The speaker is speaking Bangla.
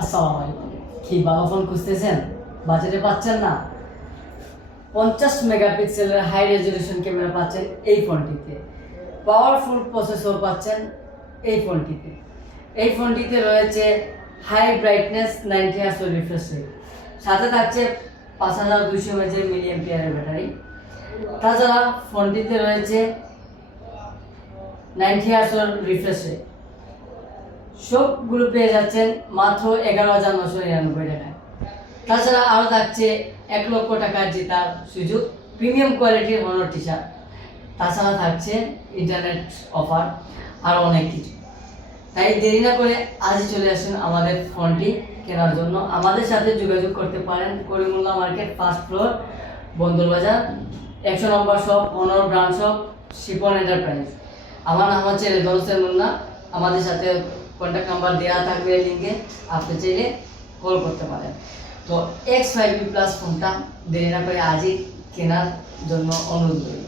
আসসালামু আলাইকুম। কি ভালো ফোন খুঁজতেছেন, বাজেটে পাচ্ছেন না? 50 মেগাপিক্সেলের হাই রেজলিউশন ক্যামেরা পাচ্ছেন এই ফোনটিতে। পাওয়ারফুল প্রসেসর পাচ্ছেন এই ফোনটিতে। এই ফোনটিতে রয়েছে high brightness 90 hertz refresh rate, সাথে থাকছে 5200 mAh মিলিঅ্যাম্পিয়ারের ব্যাটারি। তাছাড়া ফোনটিতে রয়েছে 90 হার্জ রিফ্রেশ রেট। সবগুলো পেয়ে যাচ্ছেন মাত্র 11,999 টাকায়। তাছাড়া আরও থাকছে 1 লক্ষ টাকার জেতার সুযোগ, প্রিমিয়াম কোয়ালিটির হনর টি শার্ট। তাছাড়া থাকছে ইন্টারনেট অফার, আরও অনেক কিছু। তাই দেরি না করে আজই চলে আসুন আমাদের ফোনটি কেনার জন্য। আমাদের সাথে যোগাযোগ করতে পারেন Karimullah market, first floor, Bandarbazar, 100 নম্বর শপ, অনর ব্রাঞ্চ শপ, শিপন এন্টারপ্রাইজ। আমার নাম হচ্ছে রেজাউল হোসেন মুন্না। আমাদের সাথে কন্ট্যাক্ট নাম্বার দেওয়া থাকবে লিঙ্কে, আপনি চাইলে কল করতে পারেন। তো X5B+ ফোনটা দেরি না করে আজই কেনার জন্য অনুরোধ করি।